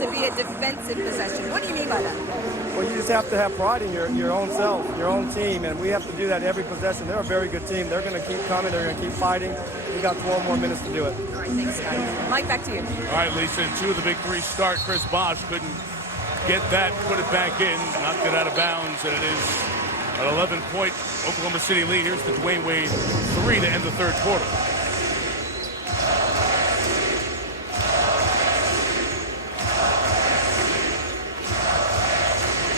to be a defensive possession. What do you mean by that? Well, you just have to have pride in your own self, your own team, and we have to do that every possession. They're a very good team. They're going to keep coming. They're going to keep fighting. We got 12 more minutes to do it. All right, thanks, Scott. Mike, back to you. All right, Lisa, in 2 of the big 3 start. Chris Bosh couldn't get that, put it back in, knocked it out of bounds, and it is an 11-point Oklahoma City lead. Here's the Dwayne Wade 3 to end the third quarter.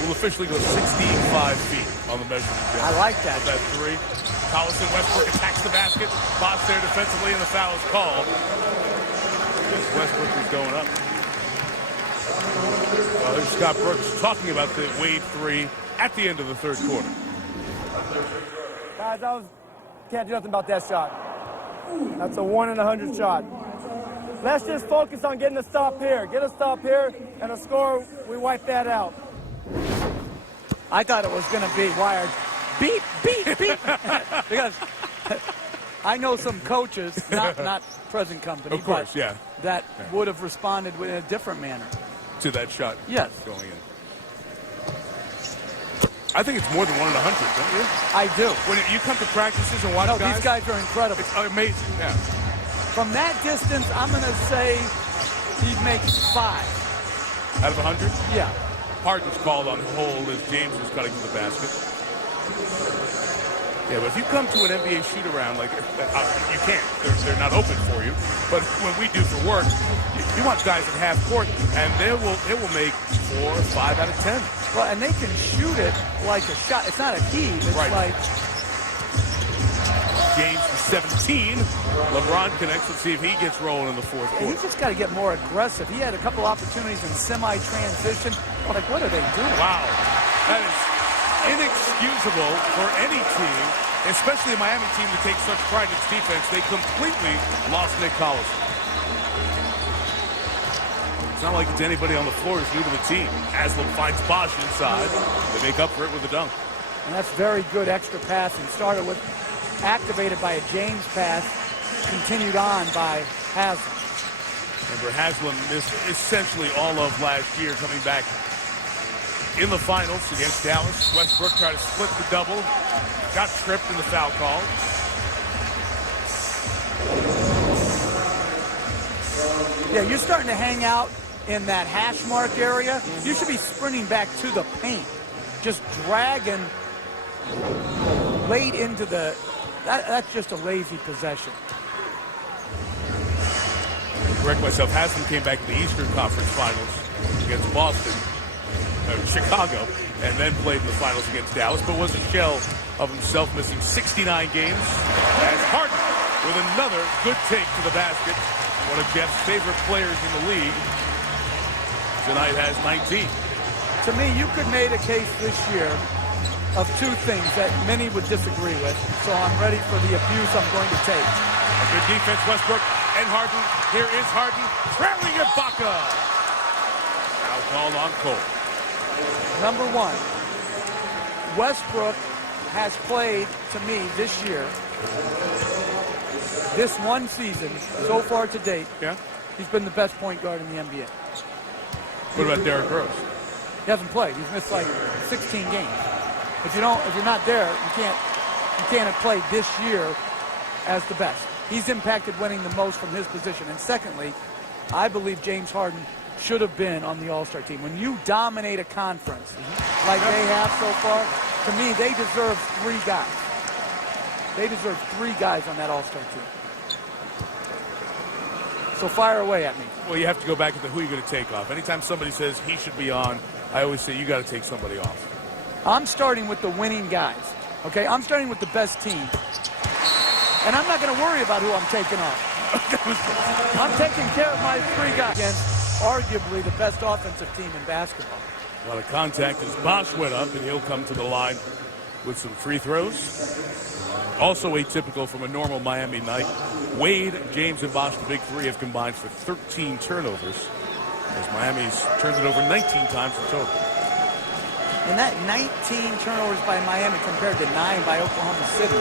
Will officially go 65 feet on the measurement. I like that. With that 3. Collison Westbrook attacks the basket. Bosh there defensively, and the foul is called. Westbrook is going up. Well, there's Scott Brooks talking about the Wade 3 at the end of the third quarter. Guys, can't do nothing about that shot. That's a 1 in 100 shot. Let's just focus on getting a stop here. Get a stop here, and a score, we wipe that out. I thought it was going to be wired. Beep, beep, beep. Because I know some coaches, not present company, of course, but that would have responded in a different manner. To that shot. Yes. Going in. I think it's more than 1 in 100, don't you? I do. When you come to practices and watch guys. These guys are incredible. It's amazing, yeah. From that distance, I'm going to say he'd make 5. Out of 100? Yeah. Harden's called on hold as James is cutting to the basket. Yeah, but if you come to an NBA shoot-around, like, you can't. They're not open for you. But when we do for work, you want guys at half court, and they will make 4 or 5 out of 10. Well, and they can shoot it like a shot. It's not a heave. It's like... James is 17. LeBron connects. Let's see if he gets rolling in the fourth quarter. He's just got to get more aggressive. He had a couple opportunities in semi-transition. Like, what are they doing? Wow. That is inexcusable for any team, especially a Miami team that takes such pride in its defense. They completely lost Nick Collison. It's not like it's anybody on the floor who's new to the team. Haslem finds Bosh inside. They make up for it with a dunk. And that's very good extra passing. Started with activated by a James pass, continued on by Haslem. Remember, Haslem missed essentially all of last year, coming back in the finals against Dallas. Westbrook tried to split the double, got tripped in the foul call. Yeah, you're starting to hang out in that hash mark area. You should be sprinting back to the paint, just dragging late into the... That's just a lazy possession. Correct myself. Haslem came back to the Eastern Conference Finals against Boston, Chicago, and then played in the finals against Dallas, but was a shell of himself, missing 69 games. As Harden with another good take to the basket. One of Jeff's favorite players in the league. Tonight has 19. To me, you could make a case this year of 2 things that many would disagree with, so I'm ready for the abuse I'm going to take. A good defense, Westbrook and Harden. Here is Harden traveling Ibaka. Foul called on Cole. Number 1, Westbrook has played, to me, this year, this one season, so far to date, he's been the best point guard in the NBA. What about Derrick Rose? He hasn't played. He's missed like 16 games. If you're not there, you can't have played this year as the best. He's impacted winning the most from his position. And secondly, I believe James Harden should have been on the All-Star team. When you dominate a conference like they have so far, to me, they deserve 3 guys. They deserve 3 guys on that All-Star team. So fire away at me. Well, you have to go back to who you're going to take off. Anytime somebody says he should be on, I always say you got to take somebody off. I'm starting with the winning guys, okay? I'm starting with the best team. And I'm not going to worry about who I'm taking off. I'm taking care of my 3 guys against arguably the best offensive team in basketball. A lot of contact as Bosh went up, and he'll come to the line with some free throws. Also atypical from a normal Miami night. Wade, James, and Bosh, the big 3, have combined for 13 turnovers, as Miami's turned it over 19 times in total. And that 19 turnovers by Miami compared to 9 by Oklahoma City.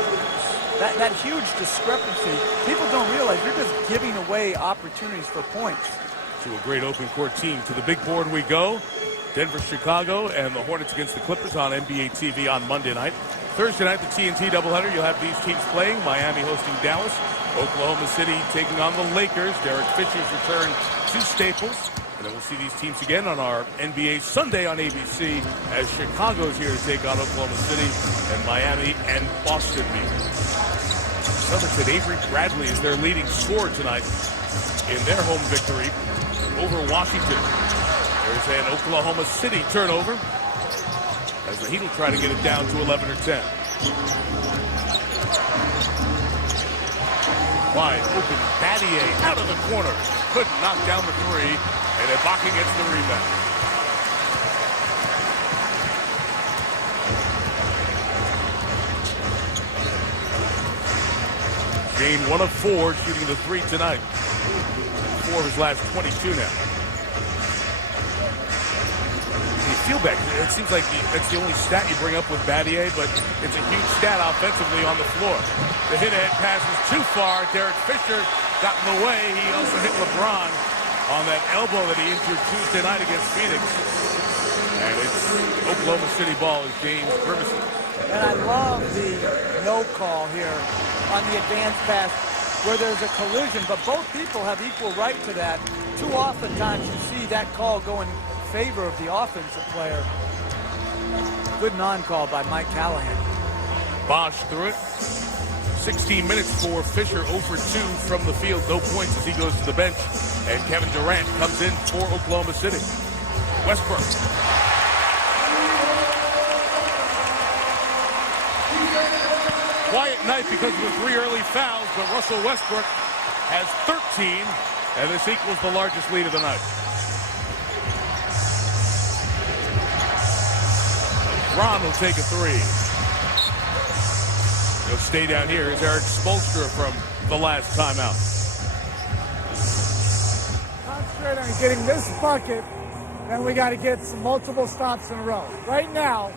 That huge discrepancy. People don't realize you're just giving away opportunities for points. to a great open court team. To the big board we go. Denver, Chicago, and the Hornets against the Clippers on NBA TV on Monday night. Thursday night, the TNT doubleheader, you'll have these teams playing. Miami hosting Dallas. Oklahoma City taking on the Lakers. Derek Fisher's return to Staples. And then we'll see these teams again on our NBA Sunday on ABC as Chicago's here to take on Oklahoma City and Miami and Boston meet. Celtics said Avery Bradley is their leading scorer tonight in their home victory over Washington. There's an Oklahoma City turnover as the Heat will try to get it down to 11 or 10. Wide open, Battier out of the corner. Couldn't knock down the three, and Ibaka gets the rebound. Shane 1 of 4 shooting the three tonight. 4 of his last 22 now. Feelback, it seems like that's the only stat you bring up with Battier, but it's a huge stat offensively on the floor. The hit-ahead pass is too far. Derek Fisher got in the way. He also hit LeBron on that elbow that he injured Tuesday night against Phoenix. And it's Oklahoma City ball as James Grimison. And I love the no call here on the advanced pass where there's a collision, but both people have equal right to that. Too often times you see that call go in favor of the offensive player. Good non-call by Mike Callahan. Bosch through it. 16 minutes for Fisher, 0 for 2 from the field. No points as he goes to the bench. And Kevin Durant comes in for Oklahoma City. Westbrook. Quiet night because of the 3 early fouls, but Russell Westbrook has 13, and this equals the largest lead of the night. Ron will take a 3. He'll stay down here as Eric Spoelstra from the last timeout. Concentrate on getting this bucket, then we got to get some multiple stops in a row. Right now,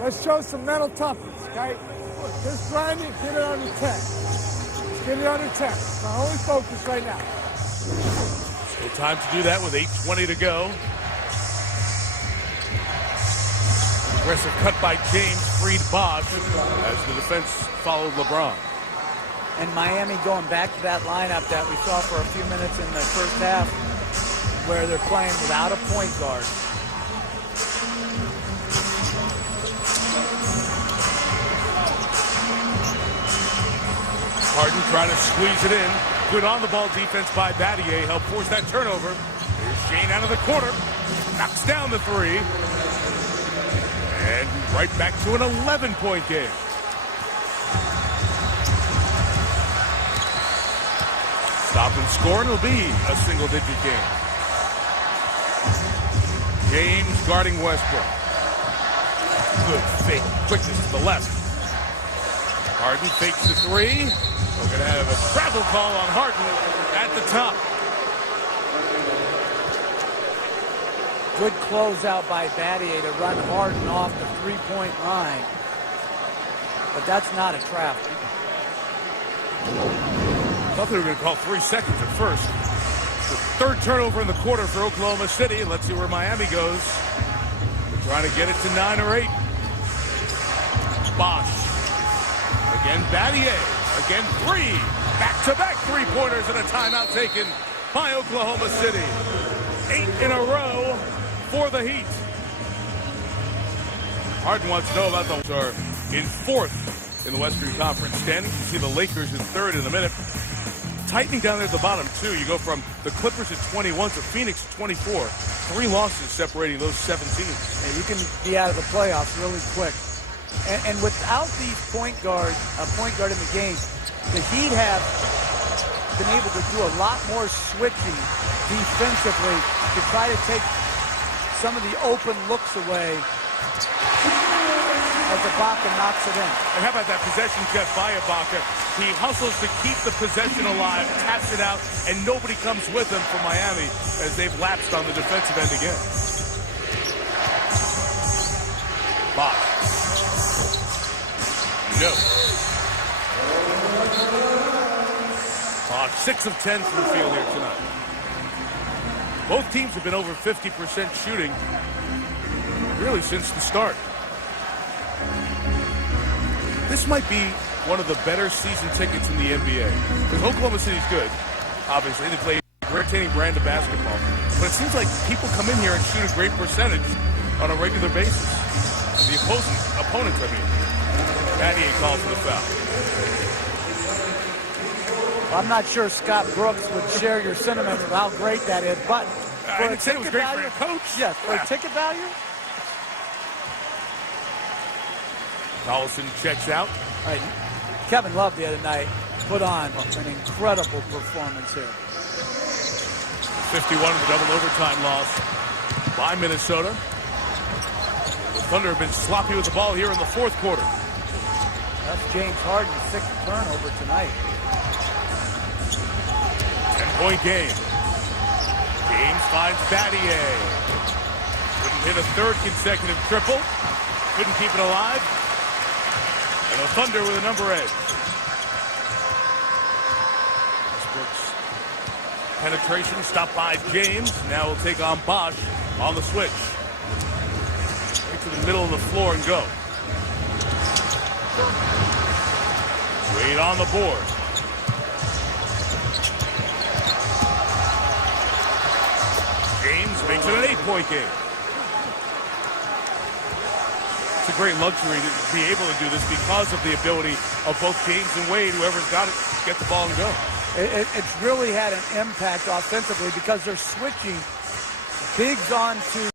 let's show some mental toughness, okay? Look, just grind it, get it under 10. Just get it under 10. It's our only focus right now. Still time to do that with 8:20 to go. Aggressive cut by James, freed Bosch as the defense followed LeBron. And Miami going back to that lineup that we saw for a few minutes in the first half where they're playing without a point guard. Harden trying to squeeze it in. Good on-the-ball defense by Battier. Helped force that turnover. Here's Shane out of the corner. Knocks down the 3. And right back to an 11-point game. Stop and score, and it'll be a single-digit game. James guarding Westbrook. Good fake. Quickness to the left. Harden fakes the 3. We're going to have a travel call on Harden at the top. Good closeout by Battier to run Harden off the three-point line. But that's not a trap. Thought they were going to call 3 seconds at first. The third turnover in the quarter for Oklahoma City. And let's see where Miami goes. They're trying to get it to 9 or 8. Bosch. Again, Battier. Again, 3. Back-to-back three-pointers and a timeout taken by Oklahoma City. 8 in a row for the Heat. Harden wants to know about those are in 4th in the Western Conference standings. You see the Lakers in 3rd in a minute. Tightening down there at the bottom, too. You go from the Clippers at 21 to Phoenix at 24. 3 losses separating those 7 teams. And you can be out of the playoffs really quick. And without these point guard in the game, the Heat have been able to do a lot more switching defensively to try to take some of the open looks away as Ibaka knocks it in. And how about that possession cut by Ibaka? He hustles to keep the possession alive, taps it out, and nobody comes with him for Miami as they've lapsed on the defensive end again. Bosch. No. Bosch, 6 of 10 from the field here tonight. Both teams have been over 50% shooting really since the start. This might be one of the better season tickets in the NBA. Because Oklahoma City's good, obviously. They play a entertaining brand of basketball. But it seems like people come in here and shoot a great percentage on a regular basis. The opponents, I mean. Patty calls for the foul. I'm not sure Scott Brooks would share your sentiments of how great that is, but I didn't say it was great for your coach. Yes, for a ticket value. Collison checks out. Right. Kevin Love the other night put on an incredible performance here. 51 in the double overtime loss by Minnesota. The Thunder have been sloppy with the ball here in the fourth quarter. That's James Harden's 6th turnover tonight. 10-point game. James finds Battier. Couldn't hit a third consecutive triple. Couldn't keep it alive. And the Thunder with a number edge. Westbrook's penetration stopped by James. Now we'll take on Bosch on the switch. Right to the middle of the floor and go. Wade on the board. James makes it an 8-point game. It's a great luxury to be able to do this because of the ability of both James and Wade, whoever's got it, get the ball and go. It's really had an impact offensively because they're switching bigs onto